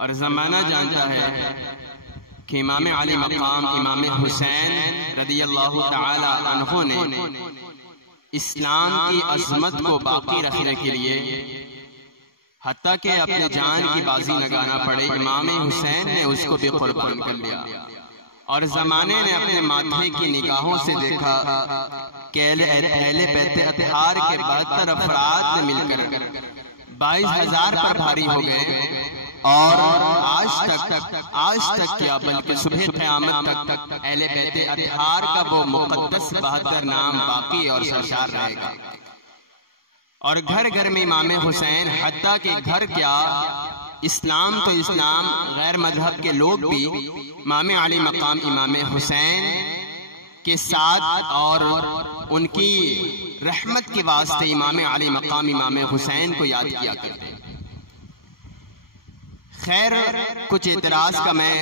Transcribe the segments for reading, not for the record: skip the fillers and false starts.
اور زمانہ جانتا ہے کہ امام علی مقام امام حسین رضی اللہ تعالی عنہ نے اسلام کی عظمت کو باقی رکھنے کے لیے حتیٰ کہ اپنے جان کی بازی لگانا پڑے، امام حسین نے اس کو بھی قربان کر لیا۔ اور زمانے نے اپنے ماتھے کی نگاہوں سے دیکھا کہ اہل بیت اطہار کے 72 افراد نے مل کر 22,000 پر بھاری ہو گئے، اور آج تک کیا بلکہ صبح قیامت تک اہل بیت اطہار کا وہ مقدس 72 نام باقی اور سرشار رہے گا۔ اور گھر گھر میں امام حسین، حتیٰ کہ گھر کیا اسلام تو اسلام غیر مذہب کے لوگ بھی امام علی مقام امام حسین کے ساتھ اور ان کی رحمت کے واسطے امام علی مقام امام حسین کو یاد کیا کرتے ہیں۔ خیر، کچھ اعتراض کا میں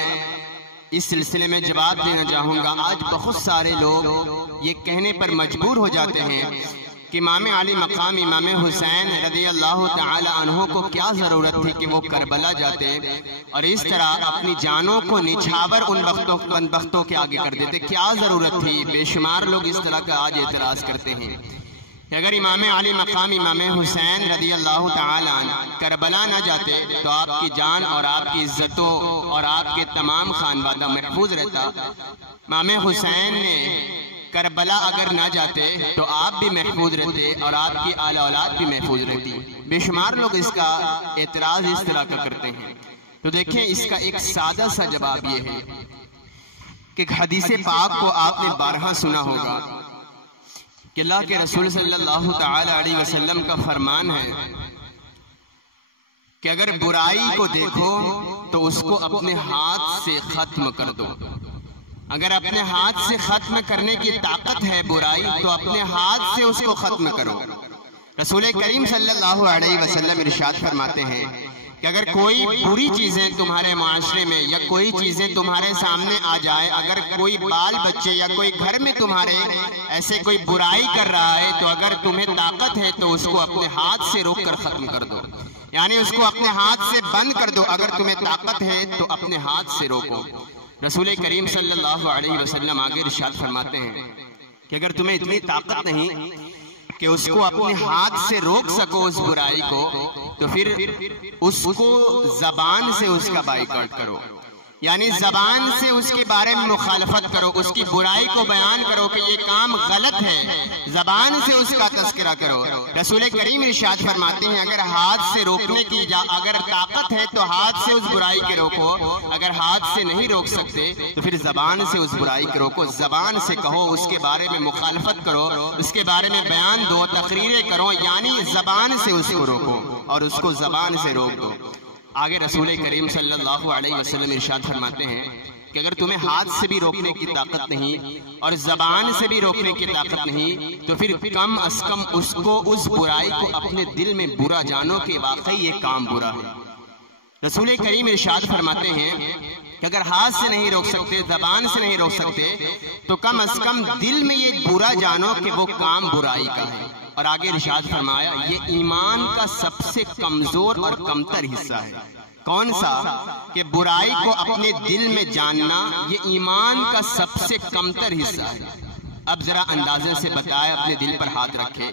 اس سلسلے میں جواب دینا چاہوں گا۔ آج بہت سارے لوگ یہ کہنے پر مجبور ہو جاتے ہیں کہ امام علی مقام امام حسین رضی اللہ تعالی عنہ کو کیا ضرورت تھی کہ وہ کربلا جاتے اور اس طرح اپنی جانوں کو نچھاور ان بختوں کے آگے کر دیتے، کیا ضرورت تھی؟ بے شمار لوگ اس طرح کا آج اعتراض کرتے ہیں کہ اگر امام علی مقام امام حسین رضی اللہ تعالی عنہ کربلا نہ جاتے تو آپ کی جان اور آپ کی عزتوں اور آپ کے تمام خانوادہ محفوظ رہتا۔ امام حسین نے کربلا اگر نہ جاتے تو آپ بھی محفوظ رہتے اور آپ کی آل اولاد بھی محفوظ رہتی۔ بے شمار لوگ اس کا اعتراض اس طرح کا کرتے ہیں۔ تو دیکھیں، اس کا ایک سادہ سا جواب یہ ہے کہ حدیث پاک کو آپ نے بارہا سنا ہوگا کہ اللہ کے رسول صلی اللہ تعالی علیہ وسلم کا فرمان ہے کہ اگر برائی کو دیکھو تو اس کو اپنے ہاتھ سے ختم کر دو۔ اگر اپنے ہاتھ سے ختم کرنے کی طاقت ہے برائی تو اپنے ہاتھ سے اس کو ختم کرو۔ رسول کریم صلی اللہ علیہ وسلم ارشاد فرماتے ہیں کہ اگر کوئی بری چیزیں تمہارے معاشرے میں یا کوئی چیزیں تمہارے سامنے آ جائے، اگر کوئی بال بچے یا کوئی گھر میں تمہارے ایسے کوئی برائی کر رہا ہے تو اگر تمہیں طاقت ہے تو اس کو اپنے ہاتھ سے روک کر ختم کر دو، یعنی اس کو اپنے ہاتھ سے بند کر دو۔ اگر تمہیں طاقت ہے تو اپنے ہاتھ سے روکو۔ رسول کریم صلی اللہ علیہ وسلم آگے ارشاد فرماتے ہیں کہ اگر تمہیں اتنی طاقت نہیں کہ اس کو اپنے ہاتھ سے روک سکو اس برائی کو، تو پھر اس کو زبان سے اس کا بائیکاٹ کرو، یعنی زبان سے اس کے بارے میں مخالفت کرو، اس کی برائی کو بیان کرو کہ یہ کام غلط ہے، زبان سے اس کا تذکرہ کرو۔ رسول کریم ارشاد فرماتے ہیں اگر ہاتھ سے روکنے کی اگر طاقت ہے تو ہاتھ سے اس برائی کے روکو، اگر ہاتھ سے نہیں روک سکتے تو پھر زبان سے اس برائی کے روکو، زبان سے کہو، اس کے بارے میں مخالفت کرو، اس کے بارے میں بیان دو، تقریریں کرو، یعنی زبان سے اس کو روکو اور اس کو زبان سے روک دو۔ آگے رسول کریم صلی اللہ علیہ وسلم ارشاد فرماتے ہیں کہ اگر تمہیں ہاتھ سے بھی روکنے کی طاقت نہیں اور زبان سے بھی روکنے کی طاقت نہیں تو پھر کم از کم اس برائی کو اپنے دل میں برا جانو کہ واقعی یہ کام برا ہے۔ رسول کریم ارشاد فرماتے ہیں کہ اگر ہاتھ سے نہیں روک سکتے، زبان سے نہیں روک سکتے تو کم از کم دل میں یہ برا جانو کہ وہ کام برائی کا ہے۔ اور آگے ارشاد فرمایا یہ ایمان کا سب سے کمزور اور کمتر حصہ ہے۔ کون سا؟ کہ برائی کو اپنے دل میں جاننا یہ ایمان کا سب سے کمتر حصہ ہے۔ اب ذرا اندازے سے بتائے، اپنے دل پر ہاتھ رکھے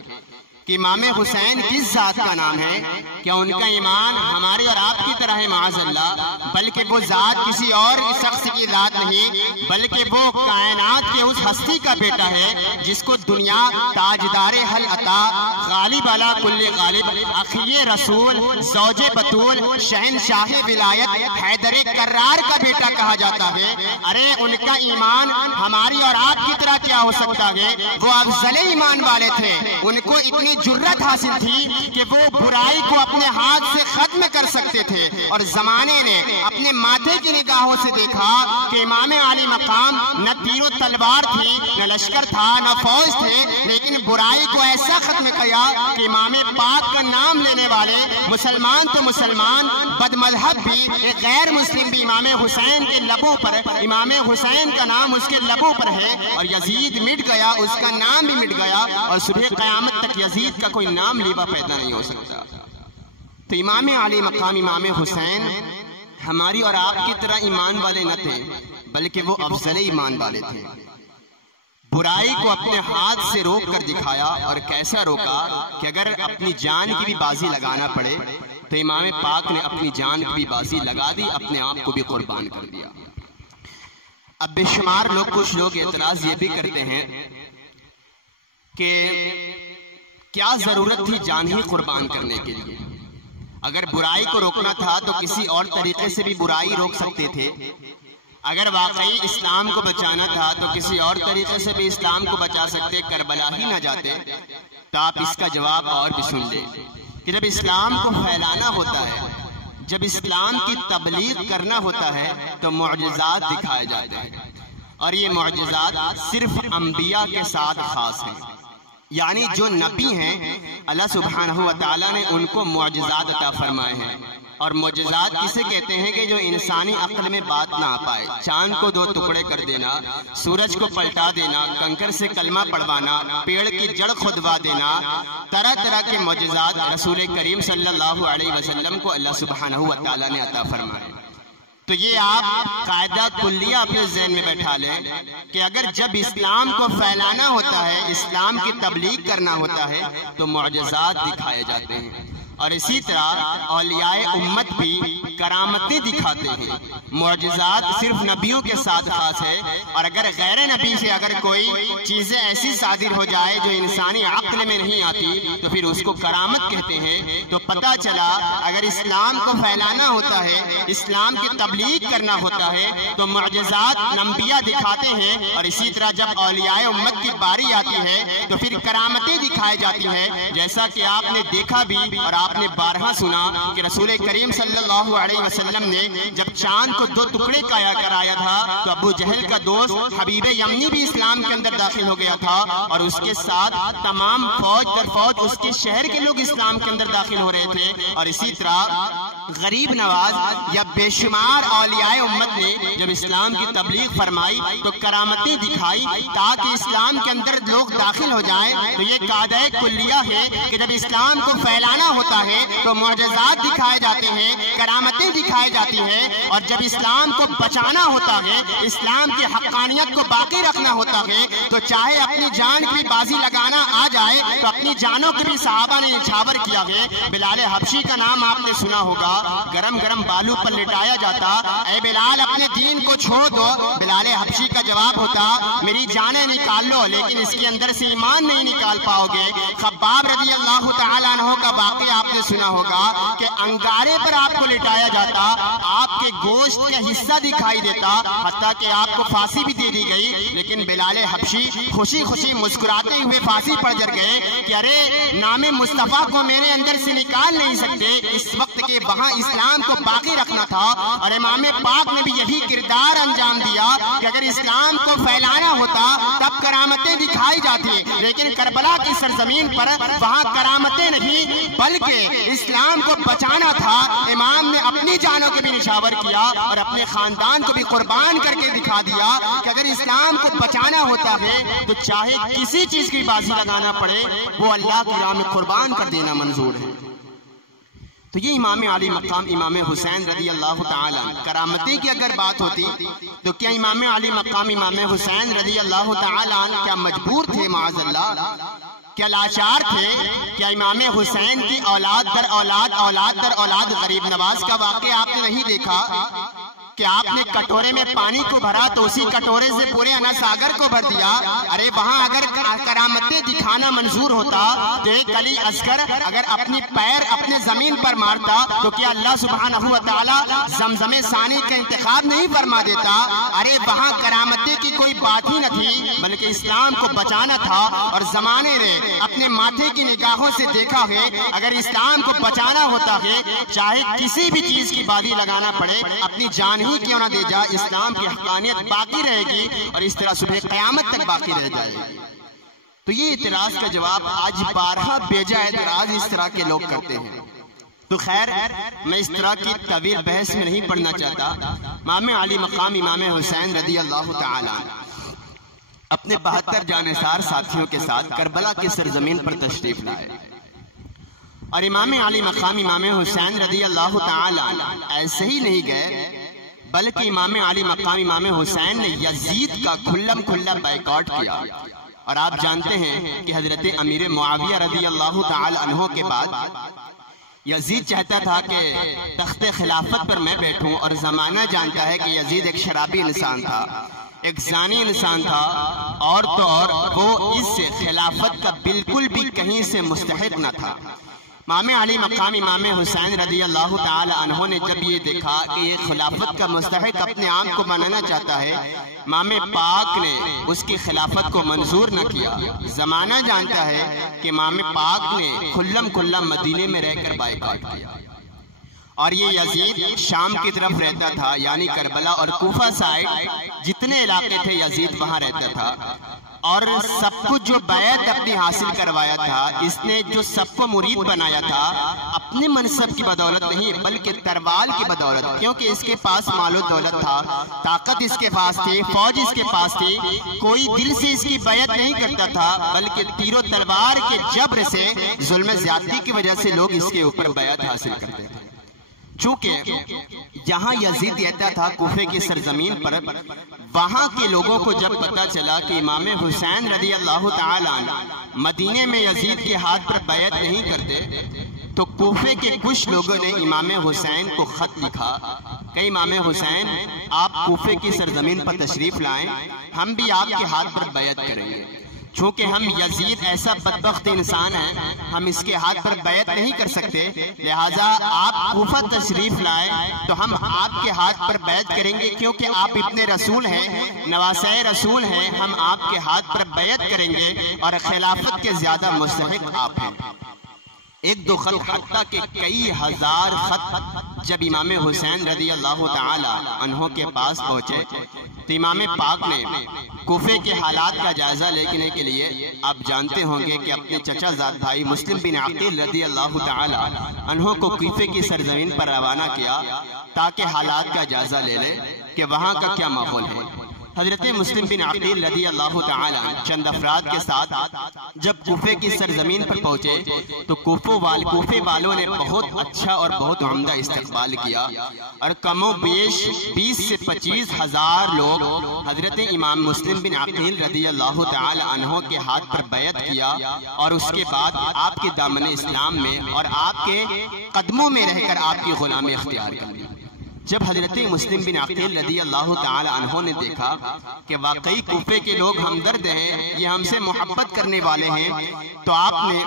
کہ امام حسین کس ذات کا نام ہے؟ کیا ان کا ایمان ہماری اور آپ کی طرح ہے؟ معاذ اللہ، بلکہ وہ ذات کسی اور شخص کی ذات نہیں، بلکہ وہ کائنات کے اس ہستی کا بیٹا ہے جس کو دنیا تاجدار حل عطا، غالب علی کل غالب، اخی رسول، زوج بطول، شہنشاہ ولایت، حیدر کرار کا بیٹا کہا جاتا ہے۔ ارے ان کا ایمان ہماری اور آپ کی طرح کیا ہو سکتا ہے؟ وہ افضل ایمان والے تھے، ان کو اتنی جرت حاصل تھی کہ وہ برائی کو اپنے ہاتھ سے ختم کر سکتے تھے۔ اور زمانے نے اپنے ماتھے کی نگاہوں سے دیکھا کہ امام علی مقام نہ تیر و تلوار تھی، نہ لشکر تھا، نہ فوج تھے، لیکن برائی کو ایسا ختم کیا کہ امام پاک کا نام لینے والے مسلمان تو مسلمان، بد مذہب بھی، ایک غیر مسلم بھی امام حسین کے لبوں پر، امام حسین کا نام اس کے لبوں پر ہے، اور یزید مٹ گیا، اس کا نام بھی مٹ گیا، اور صبح قیامت تک یزید کا کوئی نام لیوا پیدا نہیں ہو سکتا۔ تو امام علی مقام امام حسین ہماری اور آپ کی طرح ایمان والے نہ تھے، بلکہ وہ افضل ایمان والے تھے۔ برائی کو اپنے ہاتھ سے روک کر دکھایا، اور کیسا روکا کہ اگر اپنی جان کی بھی بازی لگانا پڑے تو امام پاک نے اپنی جان کی بھی بازی لگا دی، اپنے آپ کو بھی قربان کر دیا۔ اب بے شمار لوگ، کچھ لوگ اعتراض یہ بھی کرتے ہیں کہ کیا ضرورت تھی جان ہی قربان کرنے کے لیے؟ اگر برائی کو روکنا تھا تو کسی اور طریقے سے بھی برائی روک سکتے تھے۔ اگر واقعی اسلام کو بچانا تھا تو کسی اور طریقے سے بھی اسلام کو بچا سکتے، کربلا ہی نہ جاتے۔ تو آپ اس کا جواب اور بھی سن لیں کہ جب اسلام کو پھیلانا ہوتا ہے، جب اسلام کی تبلیغ کرنا ہوتا ہے تو معجزات دکھائے جاتے ہیں، اور یہ معجزات صرف انبیاء کے ساتھ خاص ہیں۔ یعنی جو نبی ہیں اللہ سبحانہ و تعالیٰ نے ان کو معجزات عطا فرمائے ہیں۔ اور معجزات کسے کہتے ہیں کہ جو انسانی عقل میں بات نہ آ پائے۔ چاند کو 2 ٹکڑے کر دینا، سورج کو پلٹا دینا، کنکر سے کلمہ پڑھوانا، پیڑ کی جڑ کھدوا دینا، طرح طرح کے معجزات رسول کریم صلی اللہ علیہ وسلم کو اللہ سبحانہ و تعالیٰ نے عطا فرمائے۔ تو یہ آپ قاعدہ کلیہ اپنے ذہن میں بیٹھا لیں کہ اگر جب اسلام کو پھیلانا ہوتا ہے، اسلام کی تبلیغ کرنا ہوتا ہے تو معجزات دکھائے جاتے ہیں۔ اور اسی طرح اولیاء امت بھی کرامتیں دکھاتے ہیں۔ معجزات صرف نبیوں کے ساتھ خاص ہے، اور اگر غیر نبی سے اگر کوئی چیزیں ایسی صادر ہو جائے جو انسانی عقل میں نہیں آتی تو پھر اس کو کرامت کہتے ہیں۔ تو پتہ چلا اگر اسلام کو پھیلانا ہوتا ہے، اسلام کی تبلیغ کرنا ہوتا ہے تو معجزات انبیاء دکھاتے ہیں، اور اسی طرح جب اولیاء امت کی باری آتی ہے تو پھر کرامتیں دکھائی جاتی ہیں۔ جیسا کہ آپ نے دیکھا بھی اور آپ نے بارہا سنا کہ رسول کریم صلی اللہ علیہ وسلم نے جب چاند کو 2 ٹکڑے کرایا تھا تو ابو جہل کا دوست حبیب یمنی بھی اسلام کے اندر داخل ہو گیا تھا، اور اس کے ساتھ تمام فوج در فوج اس کے شہر کے لوگ اسلام کے اندر داخل ہو رہے تھے۔ اور اسی طرح غریب نواز یا بے شمار اولیاء امت نے جب اسلام کی تبلیغ فرمائی تو کرامتیں دکھائی تاکہ اسلام کے اندر لوگ داخل ہو جائیں۔ تو یہ قاعدہ کلیہ ہے کہ جب اسلام کو پھیلانا ہوتا ہے تو معجزات دکھائے جاتے ہیں، کرامتیں دکھائی جاتی ہیں، اور جب اسلام کو بچانا ہوتا ہے، اسلام کی حقانیت کو باقی رکھنا ہوتا ہے تو چاہے اپنی جان کی بازی لگانا آ جائے تو اپنی جانوں کے بھی صحابہ نے نچھاور کیا ہے۔ بلال حبشی کا نام آپ نے سنا ہوگا، گرم گرم بالو پر لٹایا جاتا، اے بلال اپنے دین کو چھوڑ دو۔ بلال حبشی کا جواب ہوتا، میری جانیں نکال لو لیکن اس کے اندر سے ایمان نہیں نکال پاؤ گے۔ خباب رضی اللہ تعالیٰ عنہ کا واقعہ آپ نے سنا ہوگا کہ انگارے پر آپ کو لٹایا جاتا، آپ کے گوشت کا حصہ دکھائی دیتا، حتیٰ کہ آپ کو پھانسی بھی دے دی گئی، لیکن بلال حبشی خوشی خوشی مسکراتے ہوئے پھانسی پر جر گئے کہ ارے نام مصطفیٰ کو میرے اندر سے نکال نہیں سکتے۔ اس وقت کے وہاں اسلام کو باقی رکھنا تھا، اور امام پاک نے بھی یہی کردار انجام دیا کہ اگر اسلام کو پھیلانا ہوتا تب کرامتیں دکھائی جاتی، لیکن کربلا کی سرزمین پر وہاں کرامتیں نہیں بلکہ اسلام کو بچانا تھا۔ امام نے اپنی جانوں کے بھی نچھاور کیا اور اپنے خاندان کو بھی قربان کر کے دکھا دیا کہ اگر اسلام کو بچانا ہوتا ہے تو چاہے کسی چیز کی بازی لگانا پڑے وہ اللہ کی راہ میں قربان کر دینا منظور ہے۔ تو یہ امام علی مقام امام حسین رضی اللہ تعالیٰ کرامتی کی اگر بات ہوتی تو کیا امام علی مقام امام حسین رضی اللہ تعالیٰ کیا مجبور تھے معاذ اللہ؟ کیا لاچار تھے؟ کیا امام حسین کی اولاد در اولاد اولاد در اولاد غریب نواز کا واقعہ آپ نے نہیں دیکھا کہ آپ نے کٹورے میں پانی کو بھرا تو اسی کٹورے سے پورے انا ساگر کو بھر دیا؟ ارے وہاں اگر کرامتیں دکھانا منظور ہوتا تو ایک علی اصغر اگر اپنی پیر اپنے زمین پر مارتا تو کیا اللہ سبحانہ و تعالیٰ زمزم ثانی کا انتخاب نہیں فرما دیتا؟ ارے وہاں کرامتیں کی کوئی بات ہی نہ تھی بلکہ اسلام کو بچانا تھا، اور زمانے نے اپنے ماتھے کی نگاہوں سے دیکھا ہے اگر اسلام کو بچانا ہوتا ہے چاہے کسی بھی چیز کی بازی لگانا پڑے، اپنی جان ہی کیوں نہ دے جائے، اسلام کی حقانیت باقی رہے گی اور اس طرح صبح قیامت تک باقی رہ جائے گی۔ تو یہ اعتراض کا جواب آج بارہا بیجا اعتراض اس طرح کے لوگ کرتے ہیں۔ تو خیر میں اس طرح کی طویل بحث میں نہیں پڑھنا چاہتا۔ امام علی مقام امام حسین رضی اللہ تعالیٰ اپنے 72 جانثار ساتھیوں کے ساتھ کربلا کی سرزمین پر تشریف لائے، اور امام علی مقام امام حسین رضی اللہ تعالی عنہ ایسے ہی نہیں گئے، بلکہ امام علی مقام امام حسین نے یزید کا کھلم کھلا بائیکاٹ کیا۔ اور آپ جانتے ہیں کہ حضرت امیر معاویہ رضی اللہ تعالی عنہ کے بعد یزید چاہتا تھا کہ تخت خلافت پر میں بیٹھوں، اور زمانہ جانتا ہے کہ یزید ایک شرابی انسان تھا، ایک زانی انسان تھا، اور تو اور وہ اس خلافت کا بالکل بھی کہیں سے مستحق نہ تھا۔ امام علی مقام امام حسین رضی اللہ تعالی عنہ نے جب یہ دیکھا کہ یہ خلافت کا مستحق اپنے آپ کو بنانا چاہتا ہے، امام پاک نے اس کی خلافت کو منظور نہ کیا۔ زمانہ جانتا ہے کہ امام پاک نے کھلم کھلا مدینے میں رہ کر بائیکاٹ کیا، اور یہ یزید شام کی طرف رہتا تھا، یعنی کربلا اور کوفہ سائڈ جتنے علاقے تھے یزید وہاں رہتا تھا، اور سب کچھ جو بیعت اپنی حاصل کروایا تھا، اس نے جو سب کو مرید بنایا تھا اپنے منصب کی بدولت نہیں بلکہ تروال کی بدولت، کیونکہ اس کے پاس مال و دولت تھا، طاقت اس کے پاس تھی، فوج اس کے پاس تھی، کوئی دل سے اس کی بیعت نہیں کرتا تھا، بلکہ تیر و تلوار کے جبر سے ظلم زیادتی کی وجہ سے لوگ اس کے اوپر بیعت حاصل کرتے تھے۔ چونکہ جہاں یزید رہتا تھا کوفے کی سرزمین پر، وہاں کے لوگوں کو جب پتا چلا کہ امام حسین رضی اللہ تعالی عنہ مدینے میں یزید کے ہاتھ پر بیعت نہیں کرتے، تو کوفے کے کچھ لوگوں نے امام حسین کو خط لکھا کہ امام حسین آپ کوفے کی سرزمین پر تشریف لائیں، ہم بھی آپ کے ہاتھ پر بیعت کریں گے۔ چونکہ ہم یزید ایسا بدبخت انسان ہیں، ہم اس کے ہاتھ پر بیعت نہیں کر سکتے، لہٰذا آپ کوفہ تشریف لائیں تو ہم آپ کے ہاتھ پر بیعت کریں گے، کیونکہ آپ ابن رسول ہیں، نواسۂ رسول ہیں، ہم آپ کے ہاتھ پر بیعت کریں گے، اور خلافت کے زیادہ مستحق آپ ہیں۔ ایک دو خط، حتیٰ کہ کئی ہزار خط جب امام حسین رضی اللہ تعالی عنہ کے پاس پہنچے تو امام پاک نے کوفے کے حالات کا جائزہ لینے کے لیے، آپ جانتے ہوں گے کہ اپنے چچا زاد بھائی مسلم بن عقیل رضی اللہ تعالی عنہ کو کوفے کی سرزمین پر روانہ کیا تاکہ حالات کا جائزہ لے لے کہ وہاں کا کیا ماحول ہے۔ حضرت مسلم بن عقیل رضی اللہ تعالی عنہ چند افراد کے ساتھ جب کوفے کی سرزمین پر پہنچے تو کوفے والوں نے بہت اچھا اور بہت عمدہ استقبال کیا، اور کم و بیش 20 سے 25 ہزار لوگ حضرت امام مسلم بن عقیل رضی اللہ تعالی عنہ کے ہاتھ پر بیعت کیا، اور اس کے بعد آپ کے دامن اسلام میں اور آپ کے قدموں میں رہ کر آپ کی غلامی اختیار کر لی۔ جب حضرت مسلم بن عقیل رضی اللہ تعالی عنہ نے دیکھا کہ واقعی کوفے کے لوگ ہمدرد ہیں، یہ ہم سے محبت کرنے والے ہیں، تو آپ نے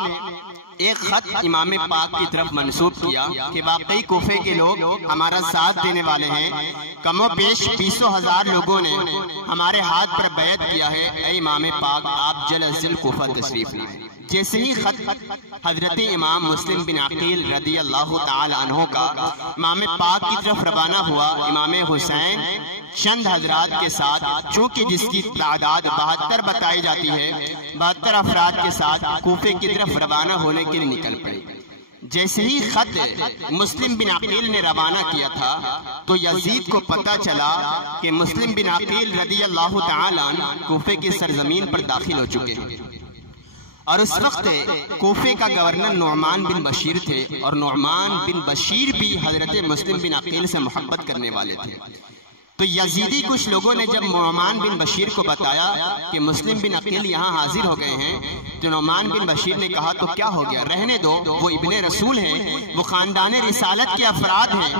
ایک خط امام پاک کی طرف منسوب کیا کہ واقعی کوفے کے لوگ ہمارا ساتھ دینے والے ہیں، کم و بیش 20 ہزار لوگوں نے ہمارے ہاتھ پر بیعت کیا ہے، اے امام پاک آپ جلد از جلد کوفہ تشریف لائیں۔ جیسے ہی خط حضرت امام مسلم بن عقیل رضی اللہ تعالی عنہ کا امام پاک کی طرف روانہ ہوا، امام حسین چند حضرات کے ساتھ، چونکہ جس کی تعداد 72 بتائی جاتی ہے، 72 افراد کے ساتھ کوفے کی طرف روانہ ہونے کے لیے نکل پڑے۔ جیسے ہی خط مسلم بن عقیل نے روانہ کیا تھا تو یزید کو پتا چلا کہ مسلم بن عقیل رضی اللہ تعالی عنہ کوفے کی سرزمین پر داخل ہو چکے ہیں، اور اس وقت کوفے کا گورنر نعمان بن بشیر تھے، اور نعمان بن بشیر بھی حضرت مسلم بن عقیل سے محبت کرنے والے تھے۔ تو یزیدی کچھ لوگوں نے جب نعمان بن بشیر کو بتایا کہ مسلم بن عقیل یہاں حاضر ہو گئے ہیں، تو نعمان بن بشیر نے کہا تو کیا ہو گیا، رہنے دو، وہ ابن رسول ہیں، وہ خاندان رسالت کے افراد ہیں،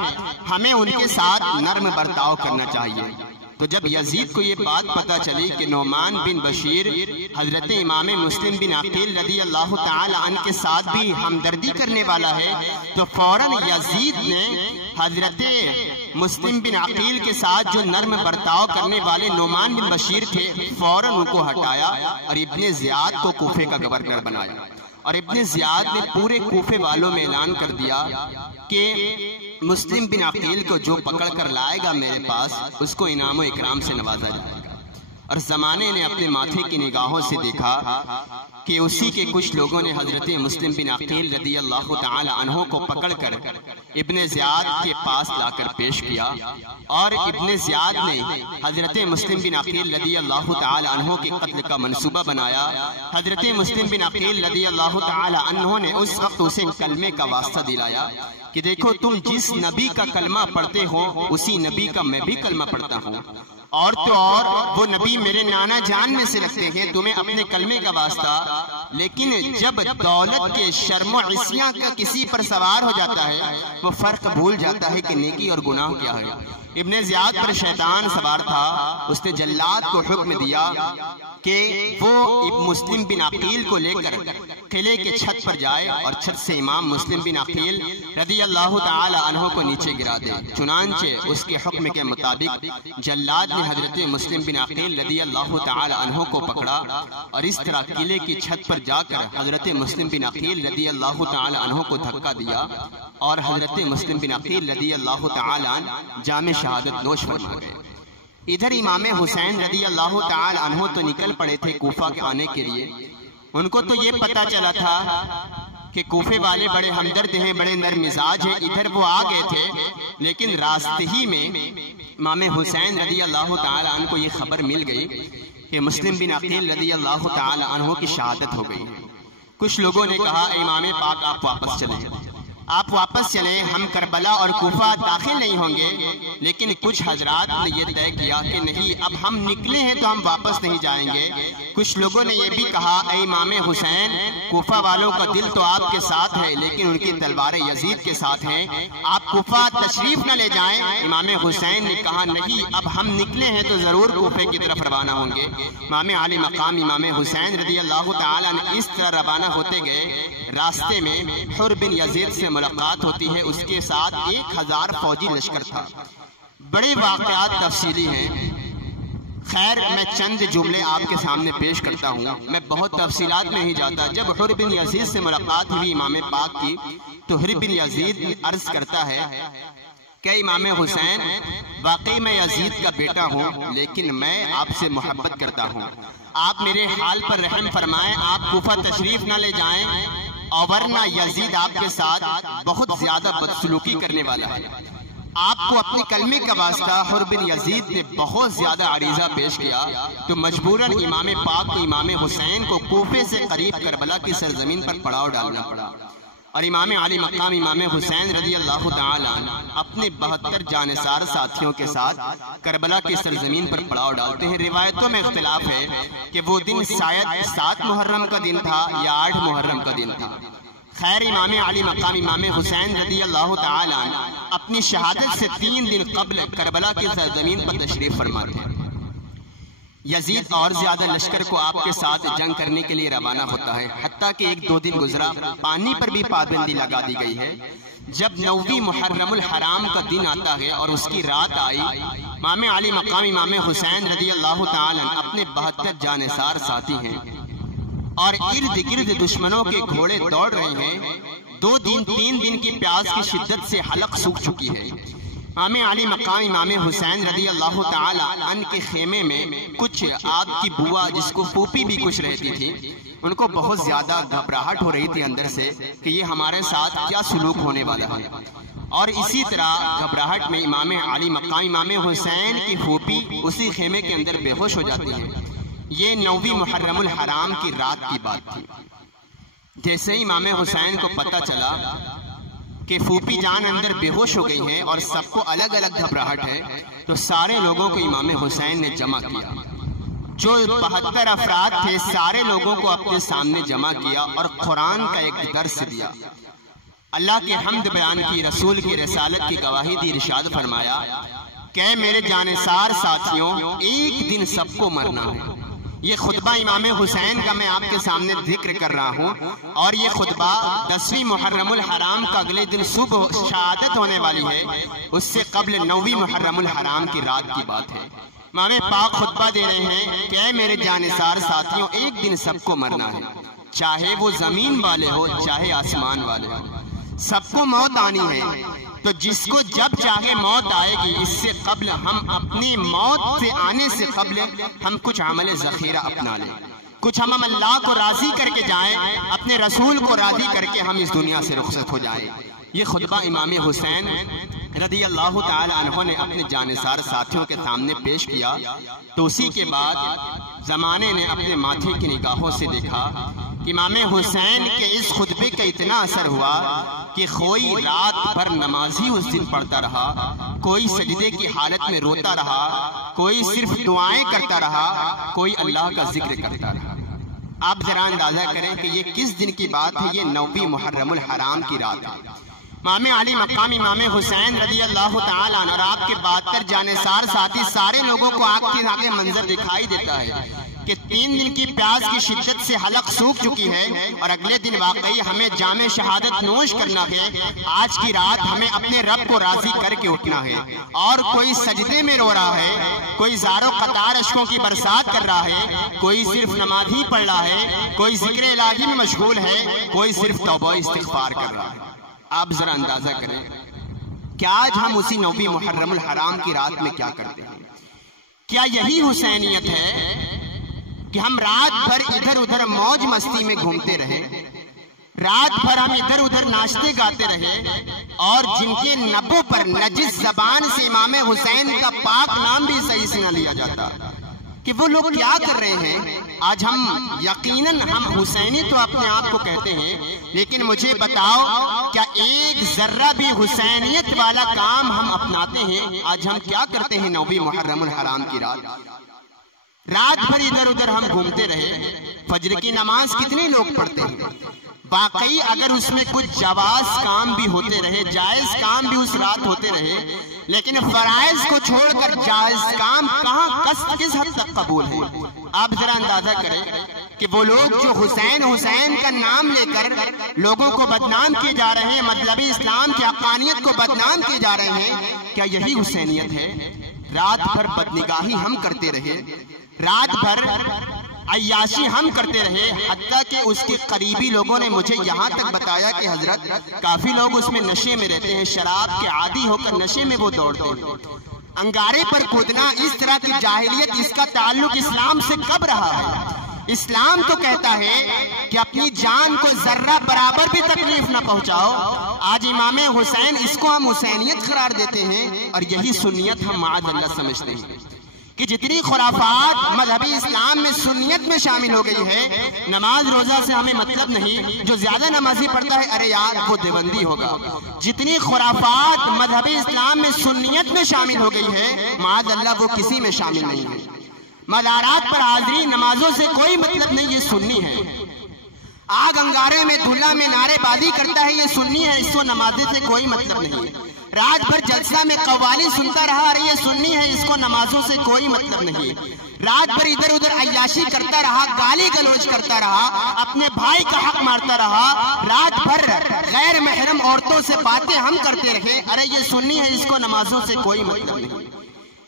ہمیں ان کے ساتھ نرم برتاؤ کرنا چاہیے۔ تو جب یزید کو یہ بات پتا چلی کہ نعمان بن بشیر حضرت امام مسلم بن عقیل رضی اللہ تعالی عنہ کے ساتھ بھی ہمدردی کرنے والا ہے، تو فوراً یزید نے حضرت مسلم بن عقیل کے ساتھ جو نرم برتاؤ کرنے والے نعمان بن بشیر تھے فوراً ان کو ہٹایا اور ابن زیاد کو کوفے کا گورنر بنایا، اور ابن زیاد نے پورے کوفے والوں میں اعلان کر دیا کہ مسلم بن عقیل کو جو پکڑ کر لائے گا میرے پاس، اس کو انعام و اکرام سے نوازا جائے گا۔ اور زمانے نے اپنے ماتھے کی نگاہوں سے دیکھا کہ اسی کے کچھ لوگوں نے حضرت مسلم بن عقیل رضی اللہ تعالی عنہ کو پکڑ کر ابن زیاد کے پاس لا کر پیش کیا، اور ابن زیاد نے حضرت مسلم بن عقیل رضی اللہ تعالی عنہ کے قتل کا منصوبہ بنایا۔ حضرت مسلم بن عقیل رضی اللہ تعالی عنہ نے اس وقت اسے کلمے کا واسطہ دلایا کہ دیکھو تم جس نبی کا کلمہ پڑھتے ہو اسی نبی کا میں بھی کلمہ پڑھتا ہوں، اور تو اور وہ نبی میرے نانا جان میں سے رکھتے ہیں تمہیں اپنے کلمے کا واسطہ، لیکن جب دولت کے شرم و عصیاں کا کسی پر سوار ہو جاتا ہے وہ فرق بھول جاتا ہے کہ نیکی اور گناہ کیا ہے۔ ابن زیاد پر شیطان سوار تھا، اس نے جلاد کو حکم دیا کہ وہ مسلم بن عقیل کو لے کر قلعے کے چھت پر جائے اور چھت سے امام مسلم بن عقیل رضی اللہ تعالی عنہ کو نیچے گرا دے۔ چنانچہ اس کے حکم کے مطابق جلاد نے حضرت مسلم بن عقیل رضی اللہ تعالی عنہ کو پکڑا اور اس طرح قلعے کی چھت پر جا کر حضرت مسلم بن عقیل رضی اللہ تعالی عنہ کو دھکا دیا، اور حضرت مسلم بن عقیل رضی اللہ تعالی عنہ جام شہادت نوش فرما گئے۔ ادھر امام حسین رضی اللہ تعالی عنہ تو نکل پڑے تھے کوفہ کے آنے کے لیے۔ ان کو تو یہ پتا چلا تھا کہ کوفے والے بڑے ہمدرد ہیں، بڑے نرم مزاج ہیں، ادھر وہ آ گئے تھے، لیکن راستے ہی میں امام حسین رضی اللہ تعالی عنہ کو یہ خبر مل گئی کہ مسلم بن عقیل رضی اللہ تعالی عنہ کی شہادت ہو گئی۔ کچھ لوگوں نے کہا اے امام پاک آپ واپس چلیں، آپ واپس چلیں، ہم کربلا اور کوفہ داخل نہیں ہوں گے۔ لیکن کچھ حضرات نے یہ طے کیا کہ نہیں، اب ہم نکلے ہیں تو ہم واپس نہیں جائیں گے۔ کچھ لوگوں نے یہ بھی کہا اے امام حسین، کوفہ والوں کا دل تو آپ کے ساتھ ہے لیکن ان کی تلواریں یزید کے ساتھ ہیں، آپ کوفہ تشریف نہ لے جائیں۔ امام حسین نے کہا نہیں، اب ہم نکلے ہیں تو ضرور کوفے کی طرف روانہ ہوں گے۔ امام علی مقام امام حسین رضی اللہ تعالیٰ نے اس طرح روانہ ہوتے گئے، راستے میں حر بن یزید سے ملاقات ہوتی ہے، اس کے ساتھ 1000 فوجی لشکر تھا۔ بڑے واقعات تفصیلی ہیں، خیر میں چند جملے آپ کے سامنے پیش کرتا ہوں، میں بہت تفصیلات میں ہی جاتا۔ جب حر بن یزید سے ملاقات ہوئی امام پاک کی تو حر بن یزید عرض کرتا ہے کہ امام حسین واقعی میں یزید کا بیٹا ہوں، لیکن میں آپ سے محبت کرتا ہوں، آپ میرے حال پر رحم فرمائیں، آپ کوفہ تشریف نہ لے جائیں، اور ورنہ یزید آپ کے ساتھ بہت زیادہ بدسلوکی کرنے والا ہے۔ آپ کو اپنے کلمے کا واسطہ حر بن یزید نے بہت زیادہ عریضہ پیش کیا تو مجبوراً امام پاک کو امام حسین کو کوفے سے قریب کربلا کی سرزمین پر پڑاؤ ڈالنا پڑا، اور امام علی مقام امام حسین رضی اللہ تعالیٰ عنہ اپنے 72 جانثار ساتھیوں کے ساتھ کربلا کی سرزمین پر پڑاؤ ڈالتے ہیں۔ روایتوں میں اختلاف ہے کہ وہ دن شاید 7 محرم کا دن تھا یا 8 محرم کا دن تھا۔ خیر امام علی مقام امام حسین رضی اللہ تعالیٰ عنہ اپنی شہادت سے 3 دن قبل کربلا کی سرزمین پر تشریف فرماتے ہیں۔ یزید اور زیادہ لشکر کو آپ کے ساتھ جنگ کرنے کے لیے روانہ ہوتا ہے، حتیٰ کہ 1-2 دن گزرا، پانی پر بھی پابندی لگا دی گئی ہے۔ جب 9ویں محرم الحرام کا دن آتا ہے اور اس کی رات آئی، امام علی مقام امام حسین رضی اللہ تعالیٰ عنہ اپنے 72 جانثار ساتھی ہیں اور ارد گرد دشمنوں کے گھوڑے دوڑ رہے ہیں۔ 2 دن 3 دن کی پیاس کی شدت سے حلق سوکھ چکی ہے۔ امام علی مقام امام حسین رضی اللہ تعالی عنہ کے خیمے میں کچھ آگ کی بوا، جس کو پھوپھی بھی کچھ رہتی تھی، ان کو بہت زیادہ گھبراہٹ ہو رہی تھی اندر سے کہ یہ ہمارے ساتھ کیا سلوک ہونے والا ہے، اور اسی طرح گھبراہٹ میں امام علی مقام امام حسین کی پھوپھی اسی خیمے کے اندر بے ہوش ہو جاتی ہے۔ یہ 9ویں محرم الحرام کی رات کی بات تھی۔ جیسے ہی امام حسین کو پتہ چلا کہ پھوپھی جان اندر بے ہوش ہو گئی ہیں اور سب کو الگ الگ گھبراہٹ ہے، تو سارے لوگوں کو امام حسین نے جمع کیا۔ جو 72 افراد تھے سارے لوگوں کو اپنے سامنے جمع کیا اور قرآن کا ایک درس دیا، اللہ کی حمد بیان کی، رسول کی رسالت کی گواہی دی، ارشاد فرمایا کہ میرے جانثار ساتھیوں، ایک دن سب کو مرنا ہے۔ یہ خطبہ امام حسین کا میں آپ کے سامنے ذکر کر رہا ہوں، اور یہ خطبہ 10ویں محرم الحرام کا اگلے دن صبح شہادت ہونے والی ہے، اس سے قبل 9ویں محرم الحرام کی رات کی بات ہے۔ امام پاک خطبہ دے رہے ہیں کہ اے میرے جانثار ساتھیوں، ایک دن سب کو مرنا ہے، چاہے وہ زمین والے ہو چاہے آسمان والے ہو، سب کو موت آنی ہے۔ تو جس کو جب چاہے موت آئے گی، اس سے قبل ہم اپنی موت سے آنے سے قبل ہم کچھ عمل ذخیرہ اپنا لیں، کچھ ہم اللہ کو راضی کر کے جائیں، اپنے رسول کو راضی کر کے ہم اس دنیا سے رخصت ہو جائیں۔ یہ خطبہ امام حسین رضی اللہ تعالی عنہ نے اپنے جانثار ساتھیوں کے سامنے پیش کیا، تو اسی کے بعد زمانے نے اپنے ماتھے کی نگاہوں سے دیکھا کہ امام حسین کے اس خطبے کا اتنا اثر ہوا کہ کوئی رات بھر نمازی اس دن پڑھتا رہا، کوئی سجدے کی حالت میں روتا رہا، کوئی صرف دعائیں کرتا رہا، کوئی اللہ کا ذکر کرتا رہا۔ آپ ذرا اندازہ کریں کہ یہ کس دن کی بات ہے؟ یہ 9 محرم الحرام کی رات ہے۔ امام علی مقام امام حسین رضی اللہ تعالی عنہ اور آپ کے 72 جانثار ساتھی، سارے لوگوں کو آنکھ کے آگے منظر دکھائی دیتا ہے کہ 3 دن کی پیاس کی شدت سے حلق سوکھ چکی ہے، اور اگلے دن واقعی ہمیں جام شہادت نوش کرنا ہے۔ آج کی رات ہمیں اپنے رب کو راضی کر کے اٹھنا ہے، اور کوئی سجدے میں رو رہا ہے، کوئی زار و قطار اشکوں کی برسات کر رہا ہے، کوئی صرف نماز ہی پڑھ رہا ہے، کوئی ذکر الہی میں مشغول ہے، کوئی صرف توبہ استغفار کر رہا ہے۔ آپ ذرا اندازہ کریں کہ آج ہم اسی 9 محرم الحرام کی رات میں کیا کرتے ہیں؟ کیا یہی حسینیت ہے کہ ہم رات بھر ادھر ادھر موج مستی میں گھومتے رہے، رات بھر ہم ادھر ادھر ناچتے گاتے رہے، اور جن کے نبوں پر نجس زبان سے امام حسین کا پاک نام بھی صحیح سے نہ لیا جاتا، کہ وہ لوگ کیا کر رہے ہیں؟ آج ہم یقیناً ہم حسینی تو اپنے آپ کو کہتے ہیں، لیکن مجھے بتاؤ کیا ایک ذرہ بھی حسینیت والا کام ہم اپناتے ہیں؟ آج ہم کیا کرتے ہیں 9 محرم الحرام کی رات بھر ادھر ادھر ہم گھومتے رہے۔ فجر کی نماز کتنے لوگ پڑھتے ہیں؟ واقعی اگر اس میں کچھ جواز کام بھی ہوتے رہے، جائز کام بھی اس رات ہوتے رہے، لیکن فرائض کو چھوڑ کر جائز کام کس حد تک قبول ہے؟ آپ ذرا اندازہ کریں کہ وہ لوگ جو حسین کا نام لے کر لوگوں کو بدنام کیے جا رہے ہیں، مطلبی اسلام کی حقانیت کو بدنام کیے جا رہے ہیں، کیا یہی حسینیت ہے؟ رات بھر بدنگاہی ہم کرتے رہے، رات بھر عیاشی ہم کرتے رہے، حتیٰ کہ اس کے قریبی لوگوں نے مجھے یہاں تک بتایا کہ حضرت کافی لوگ اس میں نشے میں رہتے ہیں، شراب کے عادی ہو کر نشے میں وہ دوڑتے ہیں۔ انگارے پر کودنا، اس طرح کی جاہلیت، اس کا تعلق اسلام سے کب رہا ہے؟ اسلام تو کہتا ہے کہ اپنی جان کو ذرہ برابر بھی تکلیف نہ پہنچاؤ۔ آج امام حسین، اس کو ہم حسینیت قرار دیتے ہیں، اور یہی سنیت ہم معاذ اللہ سمجھتے ہیں کہ جتنی خرافات مذہبی اسلام میں سنیت میں شامل ہو گئی ہے، نماز روزہ سے ہمیں مطلب نہیں، جو زیادہ نمازی پڑھتا ہے ارے یار وہ دیوبندی ہوگا۔ جتنی خرافات مذہبی اسلام میں سنیت میں شامل ہو گئی ہے، معاذ اللہ وہ کسی میں شامل نہیں ہے۔ مزارات پر حاضری، نمازوں سے کوئی مطلب نہیں، یہ سنی ہے۔ آگ انگارے میں دھلا میں نعرے بازی کرتا ہے، یہ سنی ہے، اس کو نمازیں سے کوئی مطلب نہیں۔ رات بھر جلسہ میں قوالی سنتا رہا، ارے یہ سنی ہے، اس کو نمازوں سے کوئی مطلب نہیں۔ رات بھر ادھر ادھر عیاشی کرتا رہا، گالی گلوچ کرتا رہا، اپنے بھائی کا حق مارتا رہا، رات بھر غیر محرم عورتوں سے باتیں ہم کرتے رہے، ارے یہ سنی ہے، اس کو نمازوں سے کوئی مطلب نہیں۔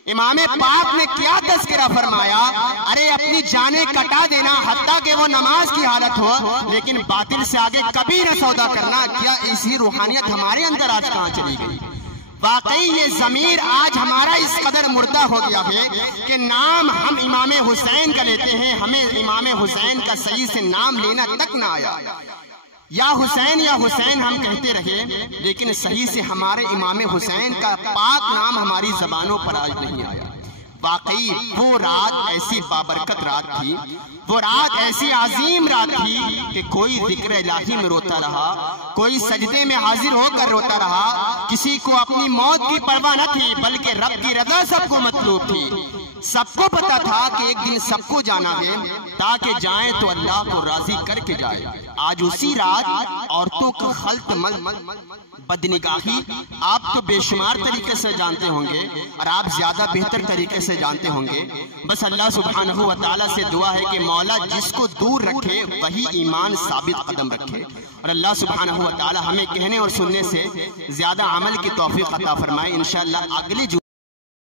امام پاک نے کیا تذکرہ فرمایا؟ ارے اپنی جانیں کٹا دینا، حتیٰ کہ وہ نماز کی حالت ہو، لیکن باطل سے آگے کبھی نہ سودا کرنا۔ کیا اسی روحانیت ہمارے اندر آج کہاں چلی گئی؟ واقعی یہ ضمیر آج ہمارا اس قدر مردہ ہو گیا ہے کہ نام ہم امام حسین کا لیتے ہیں، ہمیں امام حسین کا صحیح سے نام لینا تک نہ آیا۔ یا حسین ہم کہتے رہے، لیکن صحیح سے ہمارے امام حسین کا پاک نام ہماری زبانوں پر آج نہیں آیا۔ واقعی وہ رات ایسی بابرکت رات تھی، وہ رات ایسی عظیم رات تھی کہ کوئی ذکر الہی میں روتا رہا، کوئی سجدے میں حاضر ہو کر روتا رہا، کسی کو اپنی موت کی پرواہ نہ تھی، بلکہ رب کی رضا سب کو مطلوب تھی۔ سب کو پتا تھا کہ ایک دن سب کو جانا ہے، تاکہ جائیں تو اللہ کو راضی کر کے جائے۔ آج اسی رات عورتوں کا خلط بدنگاہی آپ تو بے شمار طریقے سے جانتے ہوں گے، اور آپ زیادہ بہتر طریقے سے جانتے ہوں گے۔ بس اللہ سبحانہ و تعالیٰ سے دعا ہے کہ مولا جس کو دور رکھے وہی ایمان ثابت قدم رکھے، اور اللہ سبحانہ و تعالیٰ ہمیں کہنے اور سننے سے زیادہ عمل کی توفیق عطا فرمائے۔ انشاءاللہ اگلی